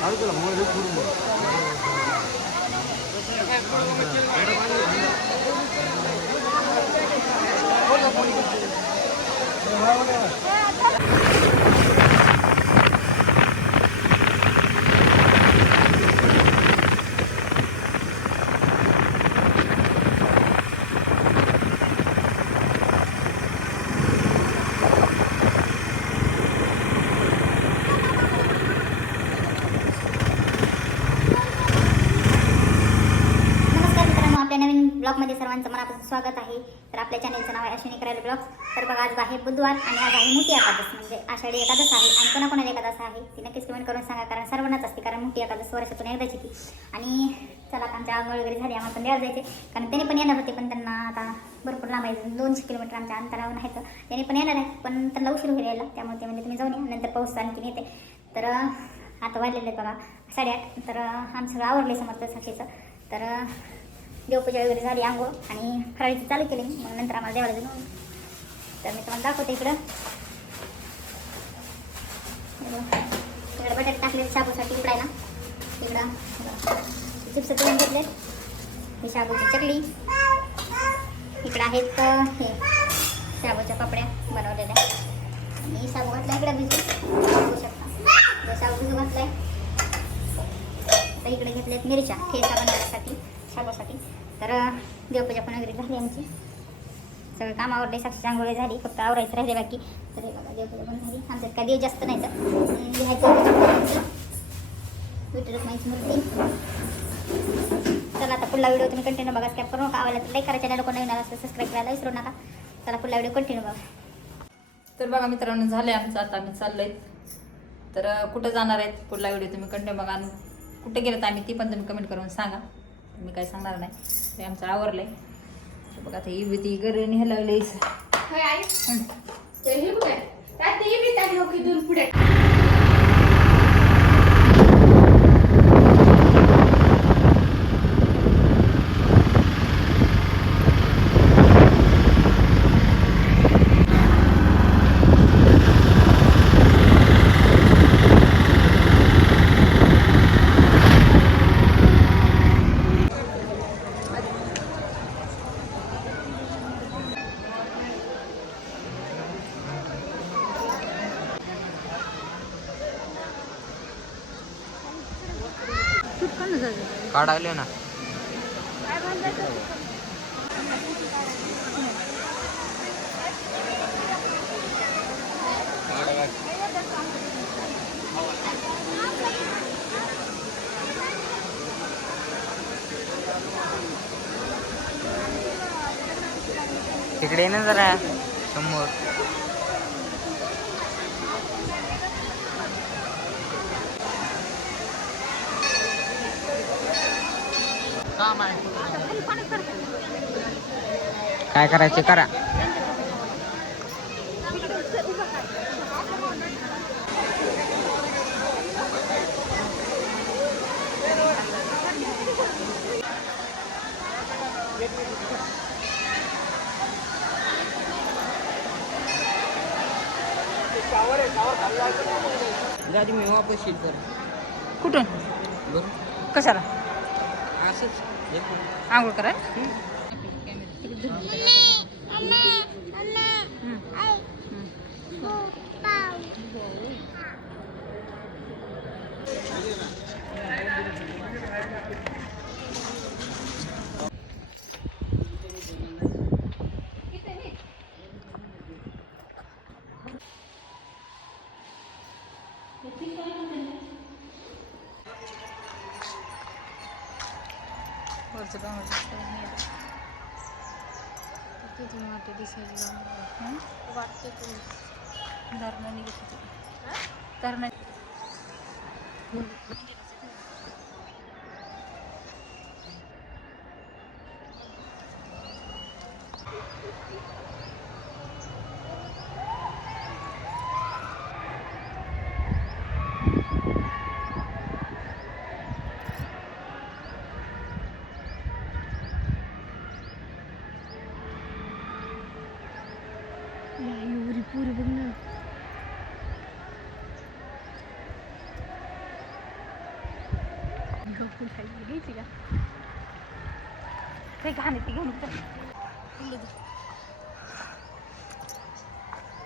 அடுத்த மூணு பேர் கூடும்போது ब्लॉगमध्ये सर्वांचं मनापासून स्वागत आहे. तर आपल्या चॅनलचं नाव आहे अश्विनी करायला ब्लॉग्स तर बघा आज आहे बुधवार आणि आज आहे मोठी एकादश म्हणजे आषाढी एकादश आहे आणि कोणाकोणाला एकादश आहे ती नक्कीच कमेंट करून सांगा कारण सर्वांनाच असते कारण मोठी एकादश वर्षातून एकदाच येते आणि चला आमच्या आंघोळ वगैरे झाली आम्हाला पण द्यायला जायचे कारण त्याने पण येणार होते पण त्यांना आता भरपूर लांब आहे दोनशे किलोमीटर आमच्या अंतरावर आहे तर त्याने पण येणार आहे पण त्यांना उशीर होईल यायला त्यामुळे ते म्हणजे तुम्ही जाऊन या नंतर पाऊस आणखीन येते तर आता वाढलेलं आहे बघा साडेआठ तर आमचं सगळं आवडले समजतं साक्षीचं. तर देवपूजा वगैरे झाली आंघोळ आणि फराळीची चालू केली. मग नंतर आम्हाला देवाला जाऊन तर मी तुम्हाला दाखवते इकडं. इकडं बटाटे टाकले शाबूसाठी उकडायला. इकडं चिप्स करून घेतले. ही शाबूची चकली. इकडं आहेत हे शाबूच्या पापड्या बनवलेल्या. आणि शाबू घातला इकडं भिजू बघू शकता. शाबू भिजू घातलाय. तर इकडे घेतल्यात मिरच्या. ठेचा बनवण्यासाठी शाबूसाठी. तर देवपूजा पण वगैरे झाली आमची. सगळं कामावर आवडले साक्षी चांगली झाली फक्त आवरायचं राहिले बाकी. तर हे बघा देवपूजा पण झाली. आमच्यात काय देव जास्त नाही तर. लिहायचं विठ्ठल रखुमाईची मूर्ती चला आता पुढला व्हिडिओ तुम्ही कंटिन्यू बघा. स्कॅप करू नका आवडला तर लाईक करा. चॅनल कोण नवीन आला सबस्क्राईब करायला विसरू नका. चला पुढला व्हिडिओ कंटिन्यू बघा. तर बघा मित्रांनो झाले आमचं आता. आम्ही चाललो तर कुठं जाणार आहेत? पुढला व्हिडिओ तुम्ही कंटिन्यू बघा. कुठे गेलं आम्ही ती पण तुम्ही कमेंट करून सांगा. मी काय सांगणार नाही. ते आमचं आवरलंय. तर बघा आता ही ती घरी न्यायला लागली होय आई. ते हे कुठे रात्री मी त्या पुढे काढायले ना. तिकडे ना जरा. समोर. काय करायचे? करा. मी वापस शीट कर कुठून? बरं. कशाला? असंच. आंघोळ करा. Acı ben acı sevmiyorum. itu cuma dedi selam. Vakti kız. Darmani gitu. Darmani. धरणं एवढी पुरी बघ ना गप्पू खायची घ्यायची का ते घाणे ती घेऊन चल.